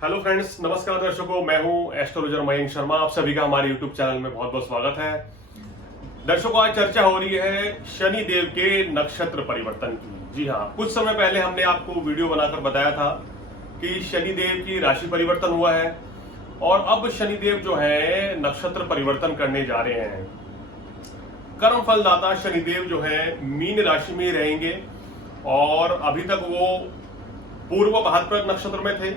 Hello friends, नमस्कार दर्शकों। मैं हूं एस्ट्रोलॉजर मयंक शर्मा। आप सभी का हमारे यूट्यूब चैनल में बहुत बहुत स्वागत है। दर्शकों, आज चर्चा हो रही है शनि देव के नक्षत्र परिवर्तन की। जी हाँ, कुछ समय पहले हमने आपको वीडियो बनाकर बताया था कि शनि देव की राशि परिवर्तन हुआ है और अब शनि देव जो है नक्षत्र परिवर्तन करने जा रहे हैं। कर्म फलदाता शनिदेव जो है मीन राशि में रहेंगे और अभी तक वो पूर्व भाद्रपद नक्षत्र में थे,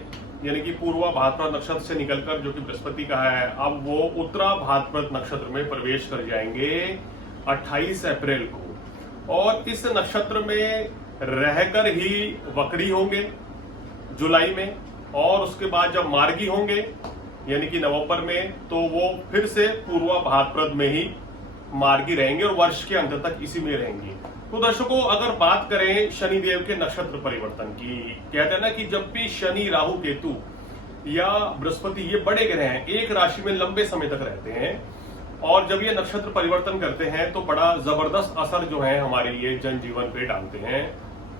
यानी कि पूर्वा भाद्रपद नक्षत्र से निकलकर, जो कि बृहस्पति का है, अब वो उत्तरा भाद्रपद नक्षत्र में प्रवेश कर जाएंगे 28 अप्रैल को। और इस नक्षत्र में रहकर ही वक्री होंगे जुलाई में, और उसके बाद जब मार्गी होंगे यानी कि नवंबर में, तो वो फिर से पूर्वा भाद्रपद में ही मार्गी रहेंगे और वर्ष के अंत तक इसी में रहेंगे। तो दर्शकों, अगर बात करें शनि देव के नक्षत्र परिवर्तन की, कहते हैं ना कि जब भी शनि, राहु, केतु या बृहस्पति, ये बड़े ग्रह हैं, एक राशि में लंबे समय तक रहते हैं और जब ये नक्षत्र परिवर्तन करते हैं तो बड़ा जबरदस्त असर जो है हमारे लिए जनजीवन पे डालते हैं।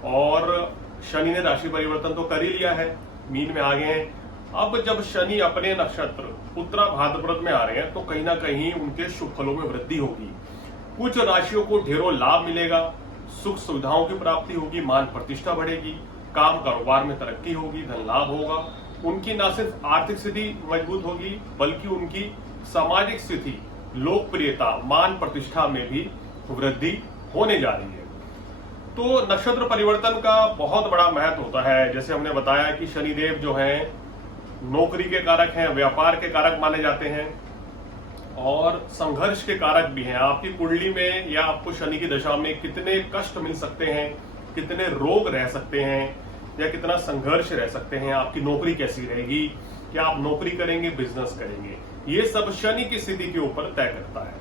और शनि ने राशि परिवर्तन तो कर ही लिया है, मीन में आ गए हैं। अब जब शनि अपने नक्षत्र उत्तरा भाद्रपद में आ रहे हैं तो कहीं ना कहीं उनके शुभ फलों में वृद्धि होगी। कुछ राशियों को ढेरों लाभ मिलेगा, सुख सुविधाओं की प्राप्ति होगी, मान प्रतिष्ठा बढ़ेगी, काम कारोबार में तरक्की होगी, धन लाभ होगा। उनकी न सिर्फ आर्थिक स्थिति मजबूत होगी बल्कि उनकी सामाजिक स्थिति, लोकप्रियता, मान प्रतिष्ठा में भी वृद्धि होने जा रही है। तो नक्षत्र परिवर्तन का बहुत बड़ा महत्व होता है। जैसे हमने बताया कि शनिदेव जो है नौकरी के कारक हैं, व्यापार के कारक माने जाते हैं और संघर्ष के कारक भी हैं। आपकी कुंडली में या आपको शनि की दशा में कितने कष्ट मिल सकते हैं, कितने रोग रह सकते हैं या कितना संघर्ष रह सकते हैं, आपकी नौकरी कैसी रहेगी, क्या आप नौकरी करेंगे, बिजनेस करेंगे, ये सब शनि की स्थिति के ऊपर तय करता है।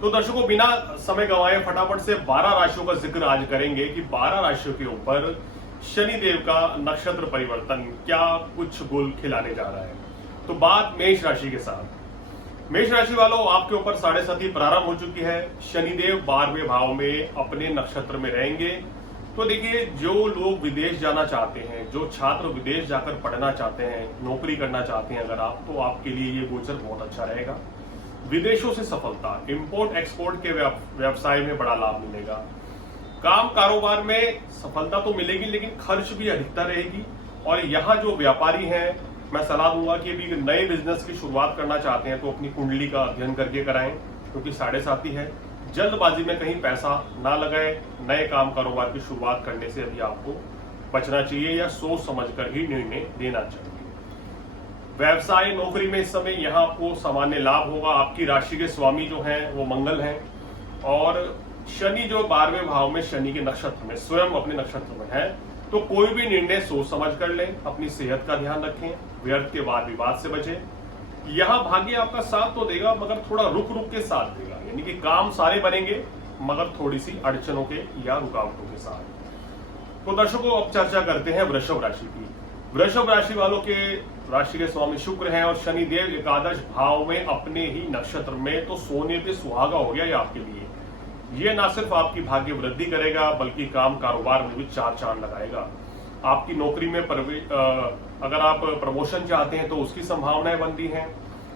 तो दर्शकों, बिना समय गंवाए फटाफट से 12 राशियों का जिक्र आज करेंगे कि 12 राशियों के ऊपर शनि देव का नक्षत्र परिवर्तन क्या कुछ गुल खिलाने जा रहा है। तो बात मेष राशि के साथ। मेष राशि वालों, आपके ऊपर 7.5 प्रारंभ हो चुकी है। शनिदेव 12वें भाव में अपने नक्षत्र में रहेंगे। तो देखिए, जो लोग विदेश जाना चाहते हैं, जो छात्र विदेश जाकर पढ़ना चाहते हैं, नौकरी करना चाहते हैं अगर आप, तो आपके लिए ये गोचर बहुत अच्छा रहेगा। विदेशों से सफलता, इंपोर्ट एक्सपोर्ट के व्यवसाय में बड़ा लाभ मिलेगा। काम कारोबार में सफलता तो मिलेगी लेकिन खर्च भी अधिकता रहेगी। और यहाँ जो व्यापारी हैं, मैं सलाह दूंगा कि अभी नए बिजनेस की शुरुआत करना चाहते हैं तो अपनी कुंडली का अध्ययन करके कराएं, क्योंकि 7.5 है। जल्दबाजी में कहीं पैसा ना लगाएं। नए काम कारोबार की शुरुआत करने से अभी आपको बचना चाहिए या सोच समझकर ही निर्णय देना चाहिए। व्यवसाय, नौकरी में इस समय यहाँ आपको सामान्य लाभ होगा। आपकी राशि के स्वामी जो हैं वो मंगल हैं और शनि जो 12वें भाव में शनि के नक्षत्र में, स्वयं अपने नक्षत्र में है। तो कोई भी निर्णय सोच समझ कर लें, अपनी सेहत का ध्यान रखें, व्यर्थ के वाद विवाद से बचें। यहाँ भाग्य आपका साथ तो देगा मगर थोड़ा रुक रुक के साथ देगा, यानी कि काम सारे बनेंगे मगर थोड़ी सी अड़चनों के या रुकावटों के साथ। तो दर्शकों, अब चर्चा करते हैं वृषभ राशि की। वृषभ राशि वालों के राशि के स्वामी शुक्र हैं और शनिदेव एकादश भाव में अपने ही नक्षत्र में, तो सोने पे सुहागा हो गया ये आपके लिए। ये ना सिर्फ आपकी भाग्य वृद्धि करेगा बल्कि काम कारोबार में भी चार चांद लगाएगा। आपकी नौकरी में अगर आप प्रमोशन चाहते हैं तो उसकी संभावनाएं बनती हैं।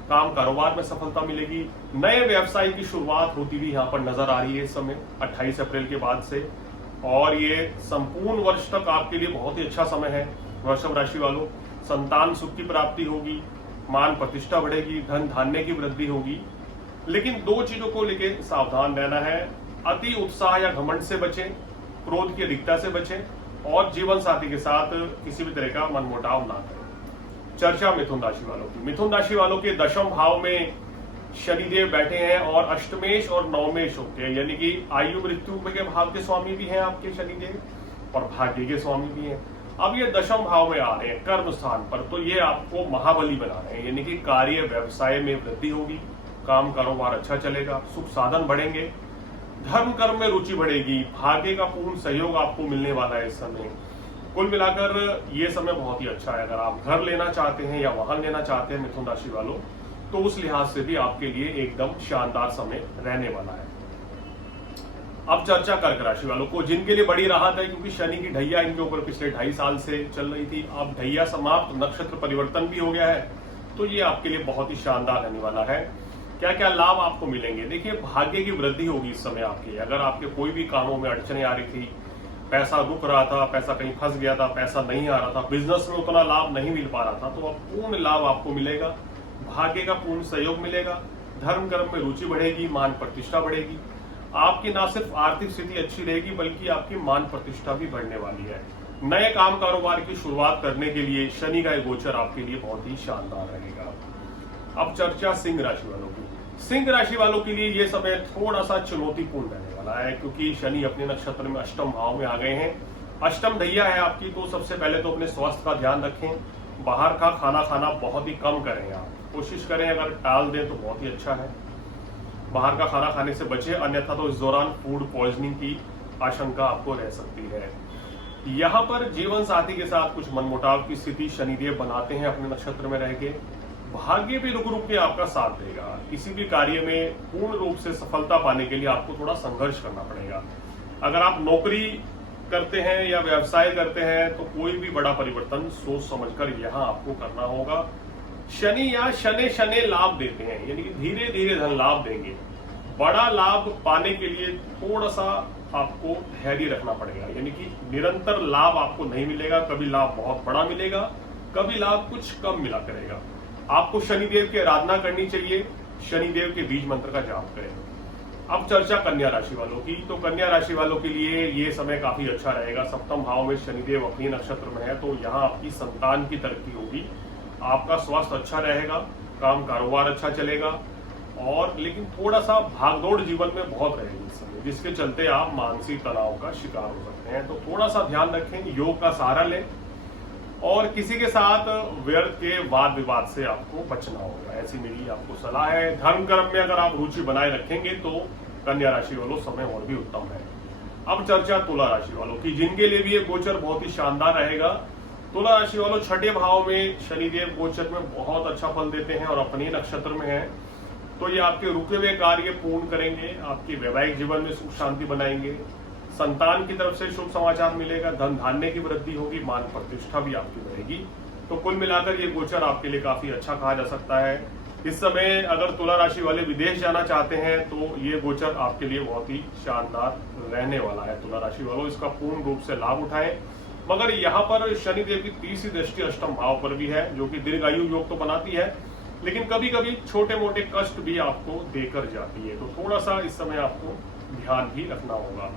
काम कारोबार में सफलता मिलेगी। नए व्यवसाय की शुरुआत होती हुई यहाँ पर नजर आ रही है इस समय 28 अप्रैल के बाद से, और ये संपूर्ण वर्ष तक आपके लिए बहुत ही अच्छा समय है। वृषभ राशि वालों, संतान सुख की प्राप्ति होगी, मान प्रतिष्ठा बढ़ेगी, धन धान्य की वृद्धि होगी। लेकिन दो चीजों को लेके सावधान रहना है। अति उत्साह या घमंड से बचें, क्रोध की अधिकता से बचें और जीवन साथी के साथ किसी भी तरह का मनमुटाव ना करें। चर्चा मिथुन राशि वालों की। मिथुन राशि वालों के 10वें भाव में शनिदेव बैठे हैं और अष्टमेश और नवमेश होते हैं, यानी कि आयु मृत्यु के भाव के स्वामी भी हैं आपके शनिदेव और भाग्य के स्वामी भी हैं। अब ये 10वें भाव में आ रहे हैं कर्म स्थान पर, तो ये आपको महाबली बना रहे हैं, यानी कि कार्य व्यवसाय में वृद्धि होगी, काम कारोबार अच्छा चलेगा, सुख साधन बढ़ेंगे, धर्म कर्म में रुचि बढ़ेगी, भाग्य का पूर्ण सहयोग आपको मिलने वाला है इस समय। कुल मिलाकर ये समय बहुत ही अच्छा है। अगर आप घर लेना चाहते हैं या वाहन लेना चाहते हैं मिथुन राशि वालों, तो उस लिहाज से भी आपके लिए एकदम शानदार समय रहने वाला है। अब चर्चा कर्क राशि वालों को, जिनके लिए बड़ी राहत है क्योंकि शनि की ढैया इनके ऊपर पिछले 2.5 साल से चल रही थी। अब ढैया समाप्त, नक्षत्र परिवर्तन भी हो गया है, तो ये आपके लिए बहुत ही शानदार रहने वाला है। क्या क्या लाभ आपको मिलेंगे? देखिए, भाग्य की वृद्धि होगी इस समय आपकी। अगर आपके कोई भी कामों में अड़चने आ रही थी, पैसा रुक रहा था, पैसा कहीं फंस गया था, पैसा नहीं आ रहा था, बिजनेस में उतना लाभ नहीं मिल पा रहा था, तो अब पूर्ण लाभ आपको मिलेगा। भाग्य का पूर्ण सहयोग मिलेगा। धर्म कर्म में रुचि बढ़ेगी, मान प्रतिष्ठा बढ़ेगी। आपकी ना सिर्फ आर्थिक स्थिति अच्छी रहेगी बल्कि आपकी मान प्रतिष्ठा भी बढ़ने वाली है। नए काम कारोबार की शुरुआत करने के लिए शनि का गोचर आपके लिए बहुत ही शानदार रहेगा। अब चर्चा सिंह राशि वालों की। सिंह राशि वालों के लिए यह समय थोड़ा सा चुनौतीपूर्ण रहने वाला है क्योंकि शनि अपने नक्षत्र में अष्टम भाव में आ गए हैं। अष्टम ढैया है आपकी, तो सबसे पहले तो अपने स्वास्थ्य का ध्यान रखें। बाहर का खाना खाना बहुत ही कम करें, आप कोशिश करें, अगर टाल दें तो बहुत ही अच्छा है। बाहर का खाना खाने से बचे, अन्यथा तो इस दौरान फूड पॉइजनिंग की आशंका आपको रह सकती है। यहाँ पर जीवन साथी के साथ कुछ मनमुटाव की स्थिति शनिदेव बनाते हैं अपने नक्षत्र में रह के। भाग्य भी रुक रुक के आपका साथ देगा। किसी भी कार्य में पूर्ण रूप से सफलता पाने के लिए आपको थोड़ा संघर्ष करना पड़ेगा। अगर आप नौकरी करते हैं या व्यवसाय करते हैं तो कोई भी बड़ा परिवर्तन सोच समझकर यहाँ आपको करना होगा। शनि या शनि शनि लाभ देते हैं, यानी कि धीरे धीरे धन लाभ देंगे। बड़ा लाभ पाने के लिए थोड़ा सा आपको धैर्य रखना पड़ेगा, यानी कि निरंतर लाभ आपको नहीं मिलेगा। कभी लाभ बहुत बड़ा मिलेगा, कभी लाभ कुछ कम मिला करेगा। आपको शनिदेव की आराधना करनी चाहिए, शनिदेव के बीज मंत्र का जाप करें। अब चर्चा कन्या राशि वालों की, तो कन्या राशि वालों के लिए ये समय काफी अच्छा रहेगा। सप्तम भाव में शनिदेव अपनी नक्षत्र में है, तो यहाँ आपकी संतान की तरक्की होगी, आपका स्वास्थ्य अच्छा रहेगा, काम कारोबार अच्छा चलेगा। और लेकिन थोड़ा सा भागदौड़ जीवन में बहुत रहेगी इस समय, जिसके चलते आप मानसिक तनाव का शिकार हो सकते हैं। तो थोड़ा सा ध्यान रखें, योग का सहारा लें और किसी के साथ व्यर्थ के वाद विवाद से आपको बचना होगा, ऐसी मेरी आपको सलाह है। धर्म कर्म में अगर आप रुचि बनाए रखेंगे तो कन्या राशि वालों समय और भी उत्तम है। अब चर्चा तुला राशि वालों की, जिनके लिए भी ये गोचर बहुत ही शानदार रहेगा। तुला राशि वालों, छठे भाव में शनिदेव गोचर में बहुत अच्छा फल देते हैं और अपने नक्षत्र में है, तो ये आपके रुके हुए कार्य पूर्ण करेंगे, आपके वैवाहिक जीवन में सुख शांति बनाएंगे, संतान की तरफ से शुभ समाचार मिलेगा, धन धान्य की वृद्धि होगी, मान प्रतिष्ठा भी आपकी बढ़ेगी। तो कुल मिलाकर ये गोचर आपके लिए काफी अच्छा कहा जा सकता है। इस समय अगर तुला राशि वाले विदेश जाना चाहते हैं तो ये गोचर आपके लिए बहुत ही शानदार रहने वाला है। तुला राशि वालों, इसका पूर्ण रूप से लाभ उठाएं। मगर यहाँ पर शनिदेव की तीसरी दृष्टि अष्टम भाव पर भी है, जो कि दीर्घायु योग तो बनाती है, लेकिन कभी कभी छोटे मोटे कष्ट भी आपको देकर जाती है। तो थोड़ा सा इस समय आपको ध्यान भी रखना होगा।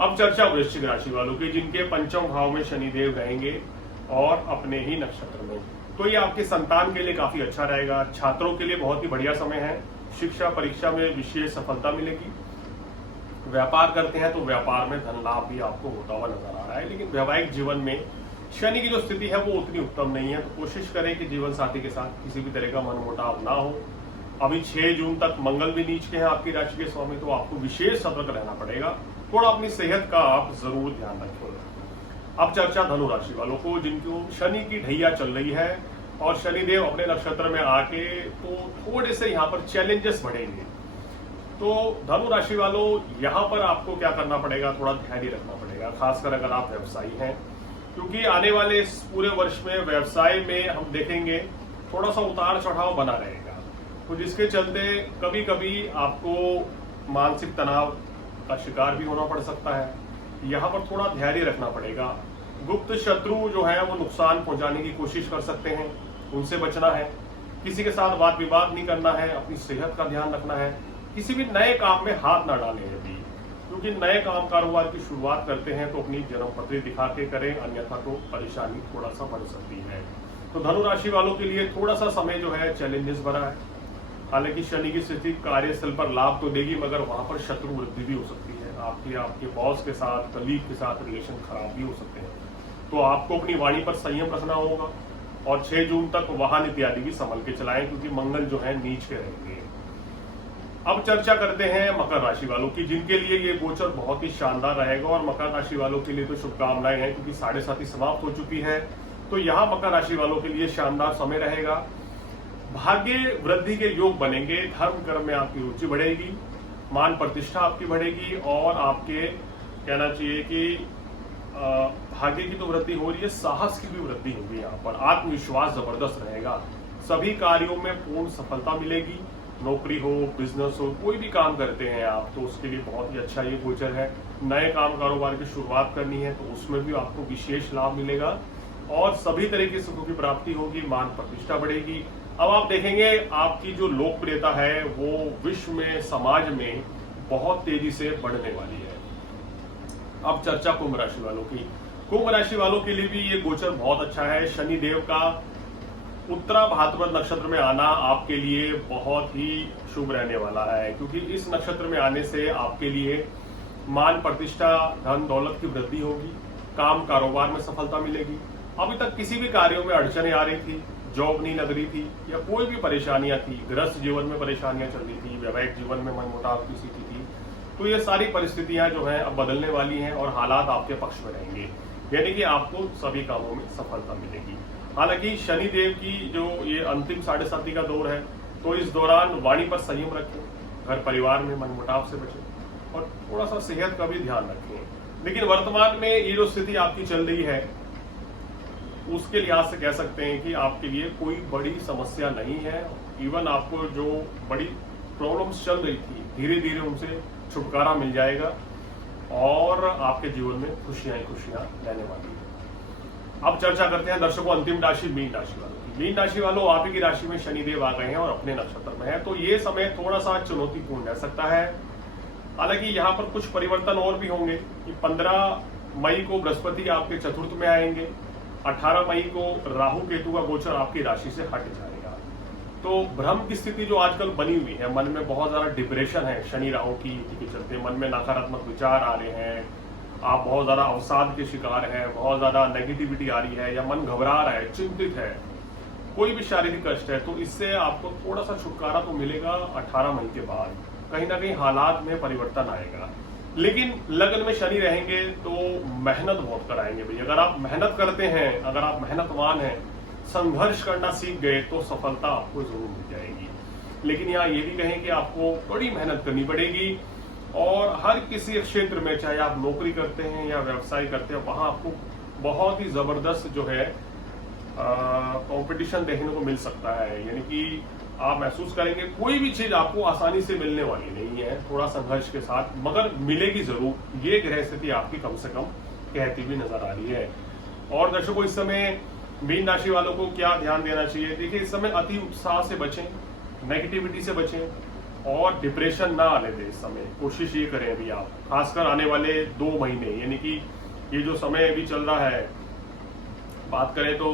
अब चर्चा वृश्चिक राशि वालों की, जिनके पंचम भाव में शनिदेव रहेंगे और अपने ही नक्षत्र में, तो ये आपके संतान के लिए काफी अच्छा रहेगा। छात्रों के लिए बहुत ही बढ़िया समय है, शिक्षा परीक्षा में विशेष सफलता मिलेगी। व्यापार करते हैं तो व्यापार में धन लाभ भी आपको होता हुआ नजर आ रहा है, लेकिन वैवाहिक जीवन में शनि की जो स्थिति है वो उतनी उत्तम नहीं है। तो कोशिश करें कि जीवन साथी के साथ किसी भी तरह का मनमुटाव ना हो। अभी 6 जून तक मंगल भी नीच के हैं आपकी राशि के स्वामी, तो आपको विशेष सतर्क रहना पड़ेगा। थोड़ा अपनी सेहत का आप जरूर ध्यान रखें। अब चर्चा धनु राशि वालों को, जिनको शनि की ढैया चल रही है और शनिदेव अपने नक्षत्र में आके तो थोड़े से यहाँ पर चैलेंजेस बढ़ेंगे। तो धनु राशि वालों, यहाँ पर आपको क्या करना पड़ेगा, थोड़ा धैर्य रखना पड़ेगा, खासकर अगर आप व्यवसायी हैं, क्योंकि आने वाले इस पूरे वर्ष में व्यवसाय में हम देखेंगे थोड़ा सा उतार चढ़ाव बना रहेगा। तो जिसके चलते कभी कभी आपको मानसिक तनाव का शिकार भी होना पड़ सकता है। यहाँ पर थोड़ा धैर्य रखना पड़ेगा। गुप्त शत्रु जो है वो नुकसान पहुंचाने की कोशिश कर सकते हैं, उनसे बचना है। किसी के साथ वाद विवाद नहीं करना है, अपनी सेहत का ध्यान रखना है। किसी भी नए काम में हाथ ना डालें अभी, क्योंकि नए काम कारोबार की शुरुआत करते हैं तो अपनी जन्म पत्री दिखा के करें, अन्यथा तो परेशानी थोड़ा सा बढ़ सकती है। तो धनु राशि वालों के लिए थोड़ा सा समय जो है चैलेंजेस भरा है। हालांकि शनि की स्थिति कार्यस्थल पर लाभ तो देगी, मगर वहां पर शत्रु वृद्धि भी हो सकती है। आपके बॉस के साथ, कलीग के साथ रिलेशन खराब भी हो सकते हैं। तो आपको अपनी वाणी पर संयम रखना होगा और 6 जून तक वाहन इत्यादि भी संभल के चलाएं, क्योंकि मंगल जो है नीच के रहेंगे। अब चर्चा करते हैं मकर राशि वालों की, जिनके लिए ये गोचर बहुत ही शानदार रहेगा। और मकर राशि वालों के लिए तो शुभकामनाएं हैं, क्योंकि 7:30 समाप्त हो चुकी है। तो यहाँ मकर राशि वालों के लिए शानदार समय रहेगा। भाग्य वृद्धि के योग बनेंगे, धर्म कर्म में आपकी रुचि बढ़ेगी, मान प्रतिष्ठा आपकी बढ़ेगी और आपके कहना चाहिए कि भाग्य की तो वृद्धि हो रही है, साहस की भी वृद्धि होगी। यहाँ पर आत्मविश्वास जबरदस्त रहेगा, सभी कार्यों में पूर्ण सफलता मिलेगी। नौकरी हो, बिजनेस हो, कोई भी काम करते हैं आप तो उसके लिए बहुत ही अच्छा ये गोचर है। नए काम कारोबार की शुरुआत करनी है तो उसमें भी आपको विशेष लाभ मिलेगा और सभी तरह की सुखों की प्राप्ति होगी, मान प्रतिष्ठा बढ़ेगी। अब आप देखेंगे आपकी जो लोकप्रियता है वो विश्व में, समाज में बहुत तेजी से बढ़ने वाली है। अब चर्चा कुंभ राशि वालों की। कुंभ राशि वालों के लिए भी ये गोचर बहुत अच्छा है। शनि देव का उत्तरा भाद्रपद नक्षत्र में आना आपके लिए बहुत ही शुभ रहने वाला है, क्योंकि इस नक्षत्र में आने से आपके लिए मान प्रतिष्ठा, धन दौलत की वृद्धि होगी, काम कारोबार में सफलता मिलेगी। अभी तक किसी भी कार्यों में अड़चने आ रही थी, जॉब नहीं लग रही थी या कोई भी परेशानियां थी, गृहस्थ जीवन में परेशानियां चल रही थी, वैवाहिक जीवन में मनमुटाव की स्थिति थी, तो ये सारी परिस्थितियां जो हैं अब बदलने वाली हैं और हालात आपके पक्ष में रहेंगे, यानी कि आपको सभी कामों में सफलता मिलेगी। हालांकि शनि देव की जो ये अंतिम 7.5 का दौर है, तो इस दौरान वाणी पर संयम रखें, घर परिवार में मनमुटाव से बचें और थोड़ा सा सेहत का भी ध्यान रखें। लेकिन वर्तमान में ये जो स्थिति आपकी चल रही है उसके लिहाज से कह सकते हैं कि आपके लिए कोई बड़ी समस्या नहीं है। इवन आपको जो बड़ी प्रॉब्लम्स चल रही थी धीरे धीरे उनसे छुटकारा मिल जाएगा और आपके जीवन में खुशियां ही खुशियां रहने वाली है। अब चर्चा करते हैं दर्शकों अंतिम राशि मीन राशि वालों की। मीन राशि वालों, आप ही की राशि में शनिदेव आ गए हैं और अपने नक्षत्र में है, तो ये समय थोड़ा सा चुनौतीपूर्ण रह सकता है। हालांकि यहाँ पर कुछ परिवर्तन और भी होंगे कि 15 मई को बृहस्पति आपके चतुर्थ में आएंगे, 18 मई को राहु केतु का गोचर आपकी राशि से हट जाएगा। तो भ्रम की स्थिति जो आजकल बनी हुई है, मन में बहुत ज्यादा डिप्रेशन है, शनि राहु की युति के चलते मन में नकारात्मक विचार आ रहे हैं, आप बहुत ज्यादा अवसाद के शिकार हैं, बहुत ज्यादा नेगेटिविटी आ रही है या मन घबरा रहा है, चिंतित है, कोई भी शारीरिक कष्ट है, तो इससे आपको थोड़ा सा छुटकारा तो मिलेगा 18 मई के बाद। कहीं ना कहीं हालात में परिवर्तन आएगा। लेकिन लग्न में शनि रहेंगे तो मेहनत बहुत कराएंगे भाई। अगर आप मेहनत करते हैं, अगर आप मेहनतवान हैं, संघर्ष करना सीख गए तो सफलता आपको जरूर मिल जाएगी। लेकिन यहाँ ये भी कहें कि आपको बड़ी मेहनत करनी पड़ेगी और हर किसी क्षेत्र में, चाहे आप नौकरी करते हैं या व्यवसाय करते हैं, वहां आपको बहुत ही जबरदस्त जो है कंपटीशन देखने को मिल सकता है। यानी कि आप महसूस करेंगे कोई भी चीज आपको आसानी से मिलने वाली नहीं है, थोड़ा संघर्ष के साथ, मगर मिलेगी जरूर। ये ग्रह स्थिति आपकी कम से कम कहती भी नजर आ रही है। और दर्शकों, इस समय मीन राशि वालों को क्या ध्यान देना चाहिए? देखिए, इस समय अति उत्साह से बचें, नेगेटिविटी से बचें और डिप्रेशन ना आने दें। इस समय कोशिश ये करें अभी आप, खासकर आने वाले 2 महीने, यानी कि ये जो समय अभी चल रहा है, बात करें तो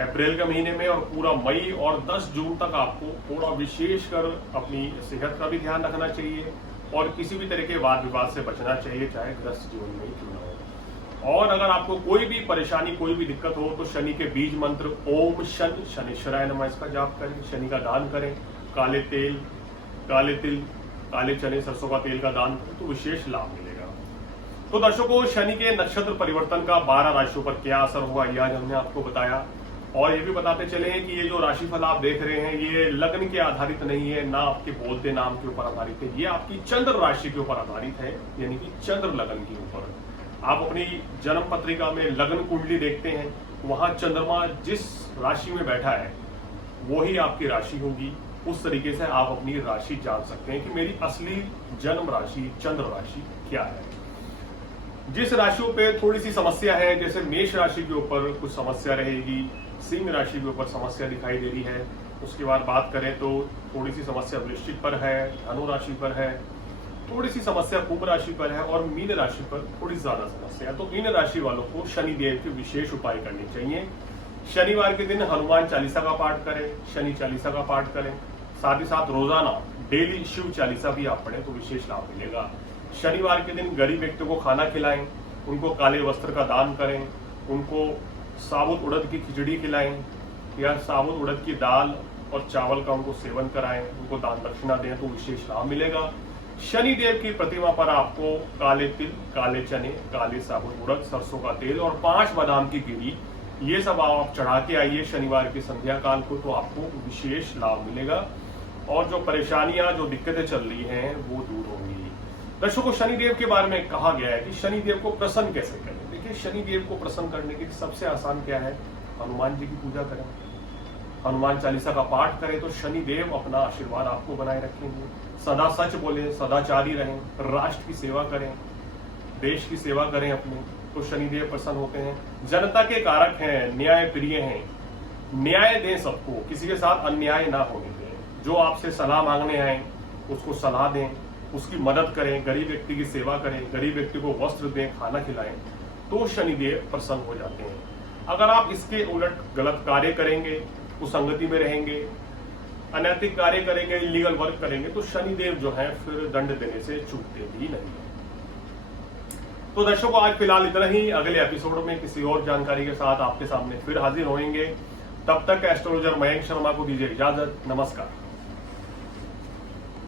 अप्रैल के महीने में और पूरा मई और 10 जून तक आपको थोड़ा विशेष कर अपनी सेहत का भी ध्यान रखना चाहिए और किसी भी तरह के वाद विवाद से बचना चाहिए, चाहे गृहस्थ जीवन में ही क्यों न हो। और अगर आपको कोई भी परेशानी, कोई भी दिक्कत हो तो शनि के बीज मंत्र ओम शन शनिश्चराय नमः इसका जाप करें, शनि का दान करें, काले तिल, काले चने, सरसों का तेल का दान करें तो विशेष लाभ मिलेगा। तो दर्शकों, शनि के नक्षत्र परिवर्तन का 12 राशियों पर क्या असर होगा ये आज हमने आपको बताया। और ये भी बताते चले हैं कि ये जो राशिफल आप देख रहे हैं ये लग्न के आधारित नहीं है, ना आपके बोलते नाम के ऊपर आधारित है, ये आपकी चंद्र राशि के ऊपर आधारित है, यानी कि चंद्र लग्न के ऊपर। आप अपनी जन्म पत्रिका में लग्न कुंडली देखते हैं, वहां चंद्रमा जिस राशि में बैठा है वो ही आपकी राशि होगी। उस तरीके से आप अपनी राशि जान सकते हैं कि मेरी असली जन्म राशि चंद्र राशि क्या है। जिस राशियों पे थोड़ी सी समस्या है, जैसे मेष राशि के ऊपर कुछ समस्या रहेगी, सिंह राशि के ऊपर समस्या दिखाई दे रही है, उसके बाद बात करें तो थोड़ी सी समस्या वृश्चिक पर है, धनु राशि पर है, थोड़ी सी समस्या कुंभ राशि पर है और मीन राशि पर थोड़ी ज्यादा समस्या है। तो इन राशि वालों को शनि देव के विशेष उपाय करने चाहिए। शनिवार के दिन हनुमान चालीसा का पाठ करें, शनि चालीसा का पाठ करें, साथ ही साथ रोजाना डेली शिव चालीसा भी आप पढ़ें तो विशेष लाभ मिलेगा। शनिवार के दिन गरीब व्यक्ति को खाना खिलाएं, उनको काले वस्त्र का दान करें, उनको साबुत उड़द की खिचड़ी खिलाएं या साबुत उड़द की दाल और चावल का उनको सेवन कराएं, उनको दान दक्षिणा दें तो विशेष लाभ मिलेगा। शनि देव की प्रतिमा पर आपको काले तिल, काले चने, काले साबुत उड़द, सरसों का तेल और 5 बादाम की गिरी, ये सब आप चढ़ा के आइए शनिवार की संध्या काल को, तो आपको विशेष लाभ मिलेगा। और जो परेशानियां, जो दिक्कतें चल रही हैं वो दूर होंगी। दर्शकों, शनिदेव के बारे में कहा गया है कि शनिदेव को प्रसन्न कैसे करें। देखिए, शनिदेव को प्रसन्न करने के सबसे आसान क्या है, हनुमान जी की पूजा करें, हनुमान चालीसा का पाठ करें तो शनिदेव अपना आशीर्वाद आपको बनाए रखेंगे। सदा सच बोले, सदाचारी रहें, राष्ट्र की सेवा करें, देश की सेवा करें अपने, तो शनिदेव प्रसन्न होते हैं। जनता के कारक हैं, न्याय प्रिय हैं, न्याय दें सबको, किसी के साथ अन्याय ना होने दें। जो आपसे सलाह मांगने आए उसको सलाह दें, उसकी मदद करें, गरीब व्यक्ति की सेवा करें, गरीब व्यक्ति को वस्त्र दें, खाना खिलाएं, तो शनिदेव प्रसन्न हो जाते हैं। अगर आप इसके उलट गलत कार्य करेंगे, कुसंगति में रहेंगे, अनैतिक कार्य करेंगे, इलीगल वर्क करेंगे, तो शनिदेव जो है फिर दंड देने से चूकते भी नहीं। तो दर्शकों, आज फिलहाल इतना ही। अगले एपिसोड में किसी और जानकारी के साथ आपके सामने फिर हाजिर होंगे। तब तक एस्ट्रोलॉजर मयंक शर्मा को दीजिए इजाजत। नमस्कार।